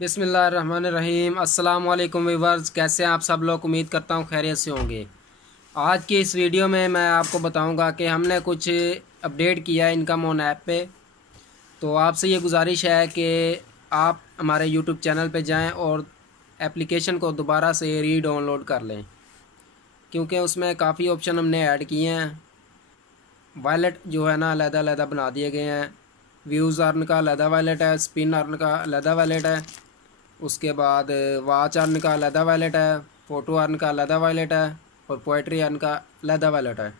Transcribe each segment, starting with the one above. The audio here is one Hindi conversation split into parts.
बिस्मिल्लाहिर्रहमानिर्रहीम। अस्सलाम वालेकुम व्यूअर्स, कैसे हैं आप सब लोग। उम्मीद करता हूँ खैरियत से होंगे। आज की इस वीडियो में मैं आपको बताऊंगा कि हमने कुछ अपडेट किया है इनकम ऑन ऐप पे। तो आपसे ये गुजारिश है कि आप हमारे यूट्यूब चैनल पे जाएं और एप्लीकेशन को दोबारा से री डाउनलोड कर लें, क्योंकि उसमें काफ़ी ऑप्शन हमने ऐड किए हैं। वॉलेट जो है ना अलग-अलग बना दिए गए हैं। व्यूज़ अर्न का अलग वॉलेट है, स्पिन अर्न का अलग वॉलेट है, उसके बाद वॉच अर्न का अलग वॉलेट है, फ़ोटो अर्न का अलग वॉलेट है और पोइट्री अर्न का अलग वॉलेट है।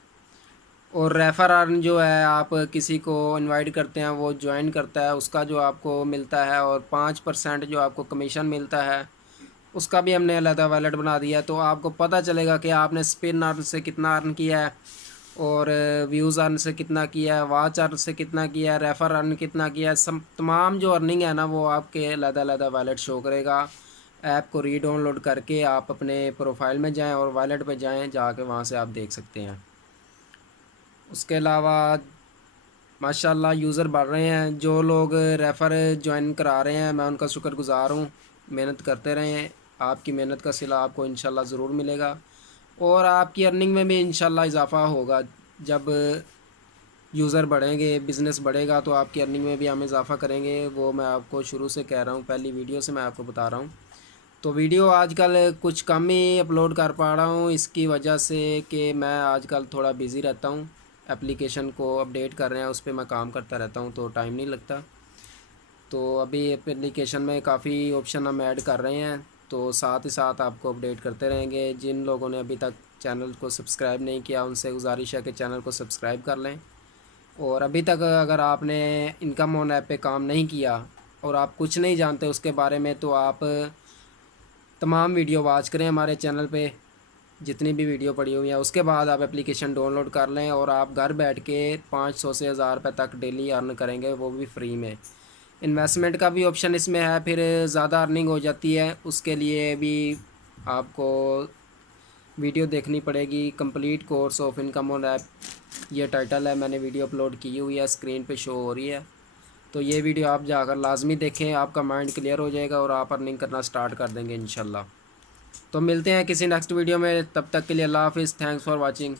और रेफ़र अर्न जो है, आप किसी को इनवाइट करते हैं, वो ज्वाइन करता है, उसका जो आपको मिलता है और 5% जो आपको कमीशन मिलता है, उसका भी हमने अलग वॉलेट बना दिया। तो आपको पता चलेगा कि आपने स्पिन अर्न से कितना अर्न किया है और व्यूज़ अर्न से कितना किया है, वॉच अर्न से कितना किया है, रेफ़र अर्न कितना किया है। सब तमाम जो अर्निंग है ना, वो आपके अलग-अलग वॉलेट शो करेगा। ऐप को री डाउनलोड करके आप अपने प्रोफाइल में जाएं और वॉलेट पे जाएं, जाके वहाँ से आप देख सकते हैं। उसके अलावा माशाल्लाह यूज़र बढ़ रहे हैं। जो लोग रेफ़र ज्वाइन करा रहे हैं, मैं उनका शुक्रगुज़ार हूँ। मेहनत करते रहें, आपकी मेहनत का सिला आपको इंशाल्लाह ज़रूर मिलेगा और आपकी अर्निंग में भी इंशाल्लाह इजाफ़ा होगा। जब यूज़र बढ़ेंगे, बिज़नेस बढ़ेगा, तो आपकी अर्निंग में भी हम इजाफ़ा करेंगे। वो मैं आपको शुरू से कह रहा हूँ, पहली वीडियो से मैं आपको बता रहा हूँ। तो वीडियो आजकल कुछ कम ही अपलोड कर पा रहा हूँ, इसकी वजह से कि मैं आजकल थोड़ा बिज़ी रहता हूँ। एप्लीकेशन को अपडेट कर रहे हैं, उस पर मैं काम करता रहता हूँ, तो टाइम नहीं लगता। तो अभी एप्लीकेशन में काफ़ी ऑप्शन हम ऐड कर रहे हैं, तो साथ ही साथ आपको अपडेट करते रहेंगे। जिन लोगों ने अभी तक चैनल को सब्सक्राइब नहीं किया, उनसे गुजारिश है कि चैनल को सब्सक्राइब कर लें। और अभी तक अगर आपने इनकम ऑन ऐप पे काम नहीं किया और आप कुछ नहीं जानते उसके बारे में, तो आप तमाम वीडियो वॉच करें हमारे चैनल पे, जितनी भी वीडियो पड़ी हुई है। उसके बाद आप एप्लीकेशन डाउनलोड कर लें और आप घर बैठ के 500 से 1000 रुपये तक डेली अर्न करेंगे, वो भी फ्री में। इन्वेस्टमेंट का भी ऑप्शन इसमें है, फिर ज़्यादा अर्निंग हो जाती है, उसके लिए भी आपको वीडियो देखनी पड़ेगी। Complete course of income on app, ये टाइटल है, मैंने वीडियो अपलोड की हुई है, स्क्रीन पे शो हो रही है। तो ये वीडियो आप जाकर लाजमी देखें, आपका माइंड क्लियर हो जाएगा और आप अर्निंग करना स्टार्ट कर देंगे इंशाल्लाह। तो मिलते हैं किसी नेक्स्ट वीडियो में, तब तक के लिए अल्लाह हाफिज़। Thanks for watching.